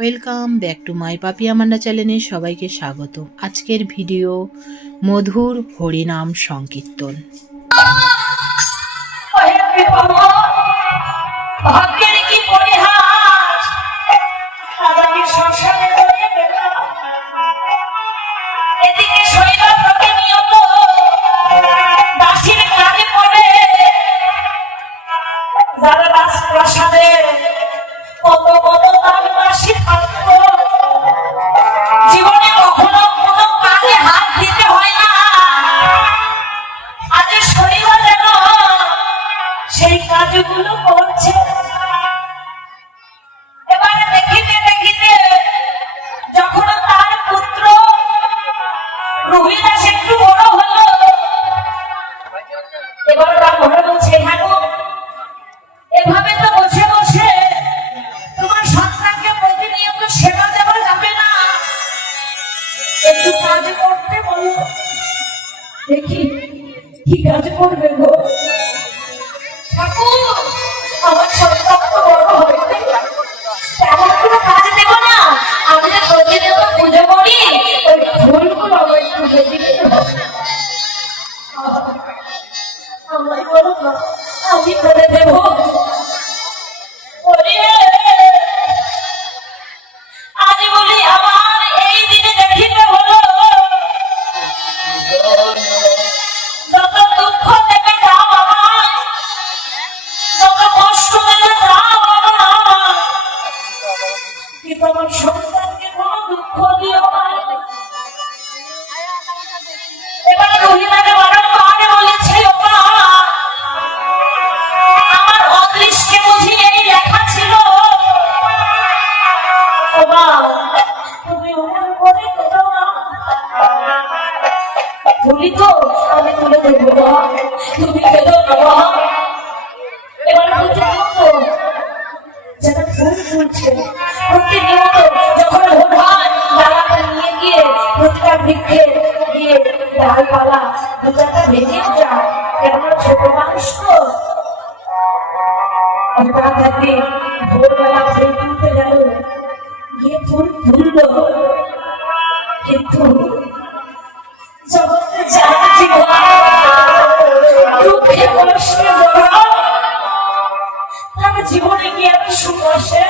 Welcome back to my পাপি Amanda চ্যানেলে সবাইকে স্বাগত। আজকের ভিডিও মধুর হরিনাম সংকীর্তন। হ্যাঁ এভাবে তো বসে বসে তোমার সন্তানকে প্রতিনিয়ত সেবা দেওয়া যাবে না। একটু কাজ করতে বলো। দেখি কি কাজ করবে গো। চিহ্ন দেব। আর তার ভোরবেলা ফুল তুলতে গেল গিয়ে ফুল তুলল কিন্তু জগতে যা জীবন দুঃখে কষ্ট জীবনে কি এত সুখ আসে?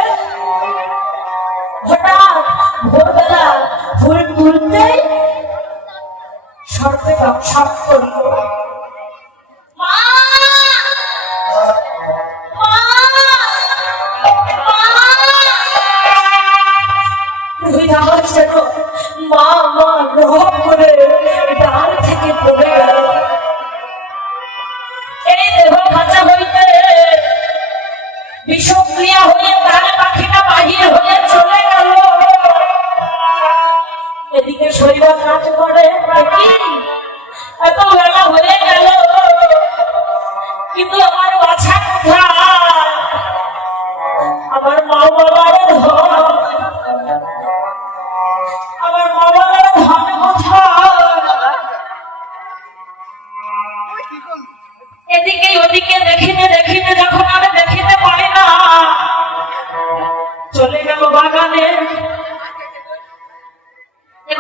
হঠাৎ ভোরবেলা ফুল তুলতে সর্বে সব করল।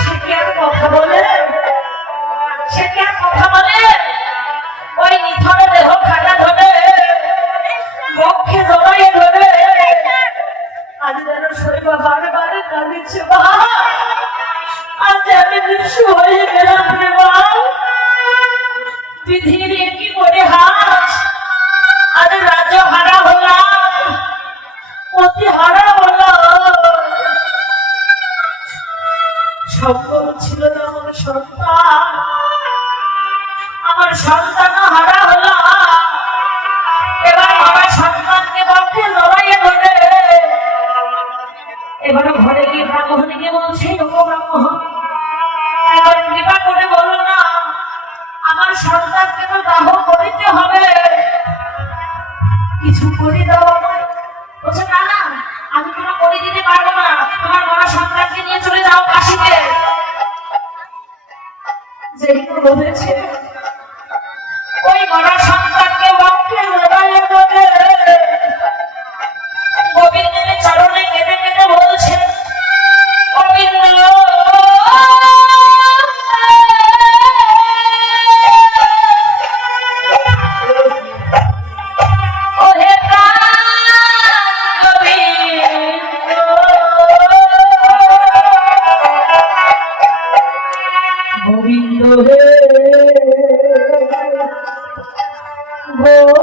সে কি আর কথা বলে? সে কি কথা বলে? ওই নিথরে দেহ খাটা ধরে, বক্ষে জমাইয়ে ধরে। আজ যেন শৈবা বারে বারে কাঁদিচ্ছে মা আজ আমি নিঃস্ব হয়ে গেলাম রে পৃথিবীর কি করে হাস সম্ভব ছিল না আমার সন্তান। আমার সন্তান হারা হলাম এবার আমার সন্তানকে পক্ষে লড়াইয়ে ধরে। এবার ঘরে গিয়ে ব্রাহ্মণীকে বলছি ওগো ব্রাহ্মণ, এবার কৃপা করে বলো না, আমার সন্তানকে তো দাহ করিতে হবে। দাও কাশিতে। যেগুলো বলেছে ওই মরার হবে